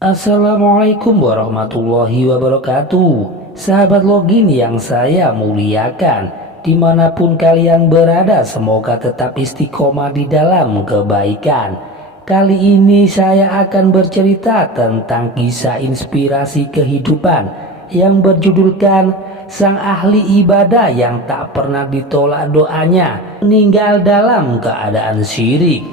Assalamualaikum warahmatullahi wabarakatuh. Sahabat login yang saya muliakan, dimanapun kalian berada, semoga tetap istiqomah di dalam kebaikan. Kali ini saya akan bercerita tentang kisah inspirasi kehidupan yang berjudulkan Sang Ahli Ibadah yang tak pernah ditolak doanya, meninggal dalam keadaan syirik.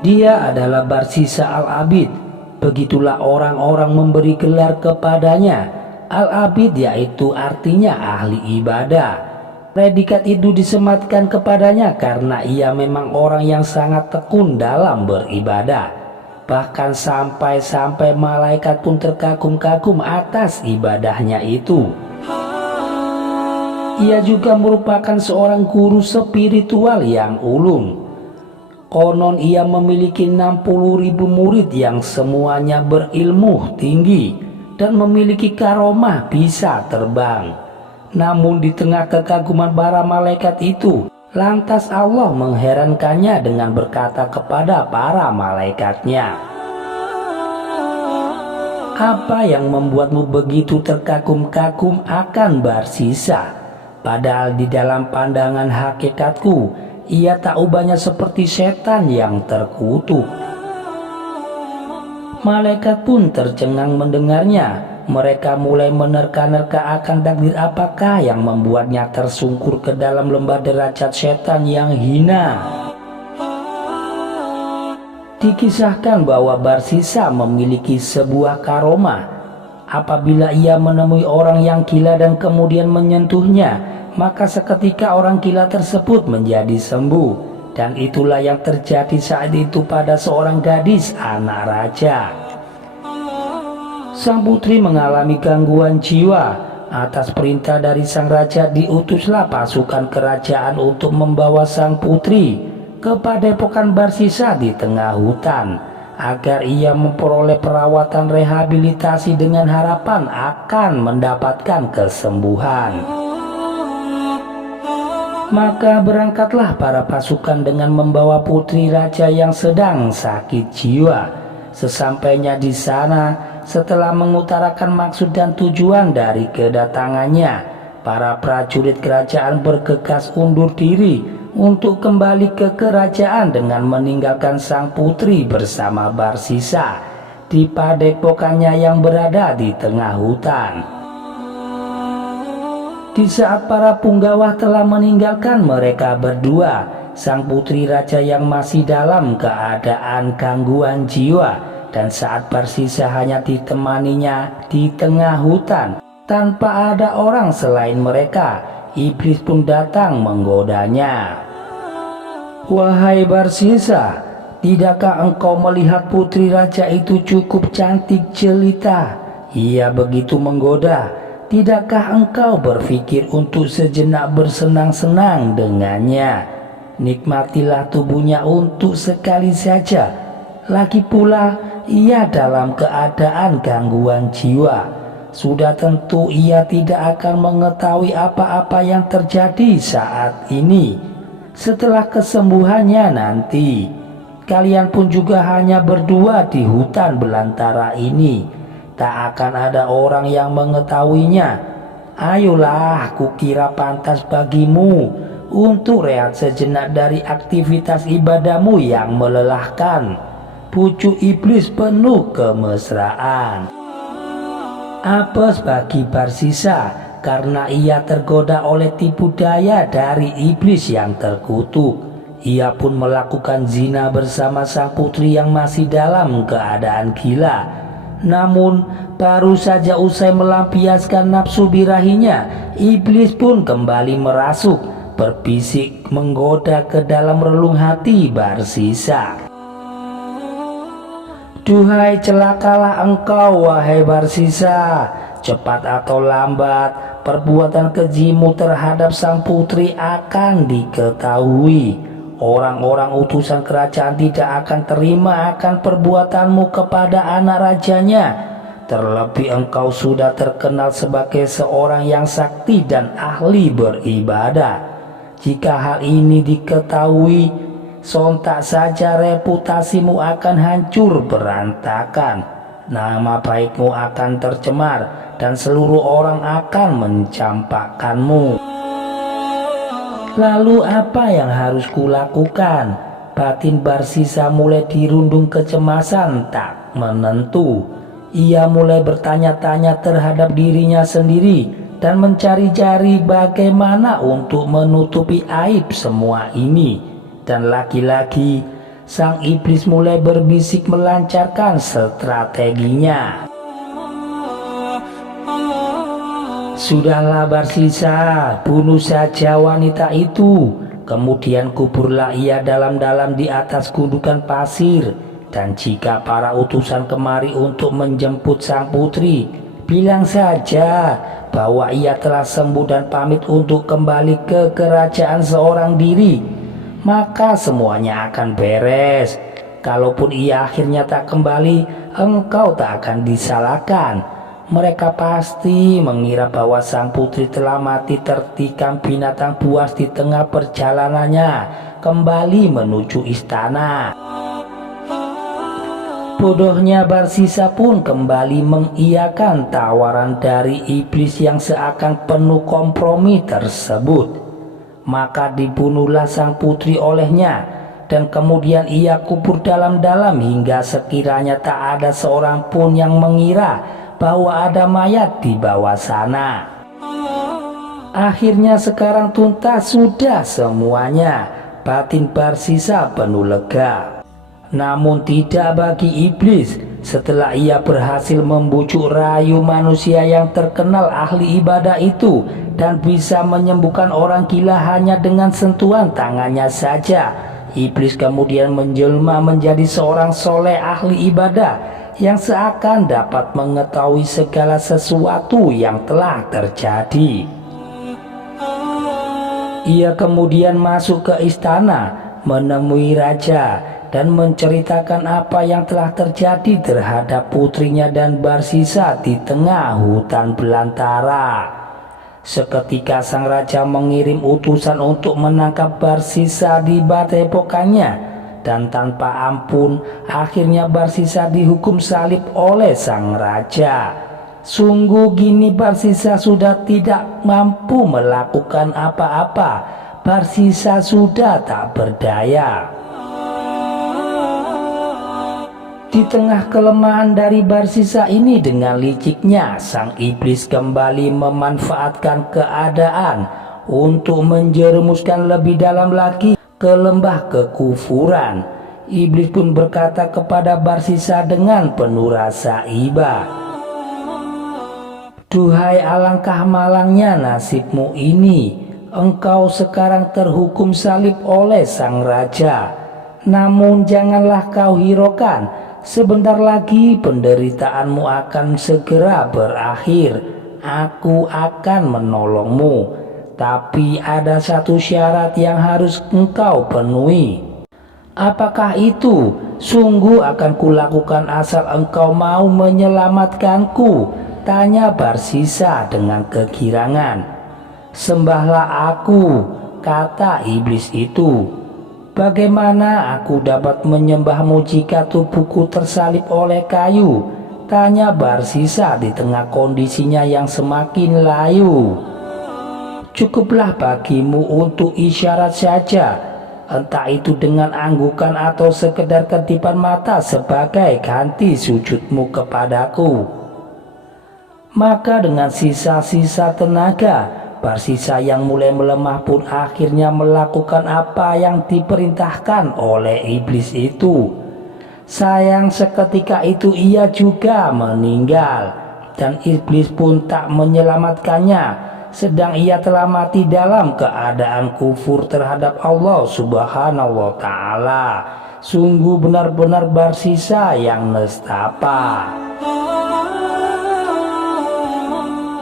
Dia adalah Barsisa Al-Abid. Begitulah orang-orang memberi gelar kepadanya. Al-Abid yaitu artinya ahli ibadah. Predikat itu disematkan kepadanya karena ia memang orang yang sangat tekun dalam beribadah. Bahkan sampai malaikat pun terkagum-kagum atas ibadahnya itu. Ia juga merupakan seorang guru spiritual yang ulung. Konon ia memiliki 60.000 murid yang semuanya berilmu tinggi dan memiliki karomah bisa terbang. Namun di tengah kekaguman para malaikat itu, lantas Allah mengherankannya dengan berkata kepada para malaikatnya, "Apa yang membuatmu begitu terkagum-kagum akan Barsisa? Padahal di dalam pandangan hakikatku, ia tak ubahnya seperti setan yang terkutuk." Malaikat pun tercengang mendengarnya. Mereka mulai menerka-nerka akan takdir apakah yang membuatnya tersungkur ke dalam lembah derajat setan yang hina. Dikisahkan bahwa Barsisa memiliki sebuah karomah. Apabila ia menemui orang yang gila dan kemudian menyentuhnya, maka seketika orang gila tersebut menjadi sembuh. Dan itulah yang terjadi saat itu pada seorang gadis anak raja. Sang putri mengalami gangguan jiwa. Atas perintah dari sang raja, diutuslah pasukan kerajaan untuk membawa sang putri ke padepokan Barsisa di tengah hutan, agar ia memperoleh perawatan rehabilitasi dengan harapan akan mendapatkan kesembuhan. Maka berangkatlah para pasukan dengan membawa putri raja yang sedang sakit jiwa. Sesampainya di sana, setelah mengutarakan maksud dan tujuan dari kedatangannya, para prajurit kerajaan bergegas undur diri untuk kembali ke kerajaan dengan meninggalkan sang putri bersama Barsisa di padepokannya yang berada di tengah hutan. Di saat para punggawa telah meninggalkan mereka berdua, sang putri raja yang masih dalam keadaan gangguan jiwa, dan saat Barsisa hanya ditemaninya di tengah hutan tanpa ada orang selain mereka, iblis pun datang menggodanya. "Wahai Barsisa, tidakkah engkau melihat putri raja itu cukup cantik jelita? Ia begitu menggoda. Tidakkah engkau berpikir untuk sejenak bersenang-senang dengannya? Nikmatilah tubuhnya untuk sekali saja. Lagi pula ia dalam keadaan gangguan jiwa. Sudah tentu ia tidak akan mengetahui apa-apa yang terjadi saat ini. Setelah kesembuhannya nanti, kalian pun juga hanya berdua di hutan belantara ini. Tak akan ada orang yang mengetahuinya. Ayolah, kukira pantas bagimu untuk rehat sejenak dari aktivitas ibadahmu yang melelahkan," pucuk iblis penuh kemesraan. Apes bagi Barsisa karena ia tergoda oleh tipu daya dari iblis yang terkutuk. Ia pun melakukan zina bersama sang putri yang masih dalam keadaan gila. Namun baru saja usai melampiaskan nafsu birahinya, iblis pun kembali merasuk, berbisik menggoda ke dalam relung hati Barsisa. "Duhai celakalah engkau, wahai Barsisa. Cepat atau lambat, perbuatan kejimu terhadap sang putri akan diketahui. Orang-orang utusan kerajaan tidak akan terima akan perbuatanmu kepada anak rajanya. Terlebih engkau sudah terkenal sebagai seorang yang sakti dan ahli beribadah. Jika hal ini diketahui, sontak saja reputasimu akan hancur berantakan. Nama baikmu akan tercemar dan seluruh orang akan mencampakkanmu. Lalu apa yang harus kulakukan? Batin Barsisa mulai dirundung kecemasan tak menentu. Ia mulai bertanya-tanya terhadap dirinya sendiri dan mencari-cari bagaimana untuk menutupi aib semua ini. Dan lagi-lagi sang iblis mulai berbisik melancarkan strateginya. Sudahlah Barsisa, bunuh saja wanita itu. Kemudian kuburlah ia dalam-dalam di atas gundukan pasir. Dan jika para utusan kemari untuk menjemput sang putri, bilang saja bahwa ia telah sembuh dan pamit untuk kembali ke kerajaan seorang diri. Maka semuanya akan beres. Kalaupun ia akhirnya tak kembali, engkau tak akan disalahkan. Mereka pasti mengira bahwa sang putri telah mati tertikam binatang buas di tengah perjalanannya kembali menuju istana. Bodohnya Barsisa pun kembali mengiyakan tawaran dari iblis yang seakan penuh kompromi tersebut. Maka dibunuhlah sang putri olehnya, dan kemudian ia kubur dalam-dalam hingga sekiranya tak ada seorang pun yang mengira bahwa ada mayat di bawah sana. Akhirnya sekarang tuntas sudah semuanya. Batin Barsisa penuh lega. Namun tidak bagi iblis. Setelah ia berhasil membujuk rayu manusia yang terkenal ahli ibadah itu dan bisa menyembuhkan orang gila hanya dengan sentuhan tangannya saja, iblis kemudian menjelma menjadi seorang soleh ahli ibadah yang seakan dapat mengetahui segala sesuatu yang telah terjadi. Ia kemudian masuk ke istana, menemui raja, dan menceritakan apa yang telah terjadi terhadap putrinya dan Barsisa di tengah hutan belantara. Seketika sang raja mengirim utusan untuk menangkap Barsisa di padepokannya, dan tanpa ampun akhirnya Barsisa dihukum salib oleh sang raja. Sungguh gini Barsisa sudah tidak mampu melakukan apa-apa. Barsisa sudah tak berdaya. Di tengah kelemahan dari Barsisa ini, dengan liciknya sang iblis kembali memanfaatkan keadaan untuk menjerumuskan lebih dalam lagi ke lembah kekufuran. Iblis pun berkata kepada Barsisa dengan penuh rasa iba, "Duhai alangkah malangnya nasibmu ini, engkau sekarang terhukum salib oleh sang raja. Namun janganlah kau hiraukan, sebentar lagi penderitaanmu akan segera berakhir. Aku akan menolongmu. Tapi ada satu syarat yang harus engkau penuhi." "Apakah itu?" "Sungguh akan kulakukan asal engkau mau menyelamatkanku," tanya Barsisa dengan kegirangan. "Sembahlah aku," kata iblis itu. "Bagaimana aku dapat menyembahmu jika tubuhku tersalib oleh kayu?" tanya Barsisa di tengah kondisinya yang semakin layu. "Cukuplah bagimu untuk isyarat saja, entah itu dengan anggukan atau sekedar kedipan mata sebagai ganti sujudmu kepadaku." Maka dengan sisa-sisa tenaga, Barsisa yang mulai melemah pun akhirnya melakukan apa yang diperintahkan oleh iblis itu. Sayang seketika itu ia juga meninggal, dan iblis pun tak menyelamatkannya, sedang ia telah mati dalam keadaan kufur terhadap Allah Subhanahu wa Ta'ala. Sungguh benar-benar Barsisa yang nestapa.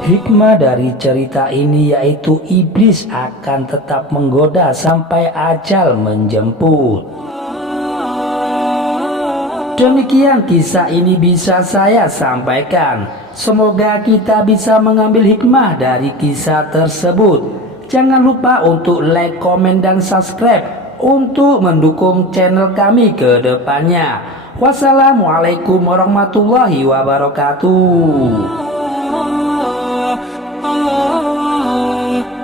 Hikmah dari cerita ini yaitu iblis akan tetap menggoda sampai ajal menjemput. Demikian kisah ini bisa saya sampaikan. Semoga kita bisa mengambil hikmah dari kisah tersebut. Jangan lupa untuk like, komen, dan subscribe untuk mendukung channel kami ke depannya. Wassalamualaikum warahmatullahi wabarakatuh.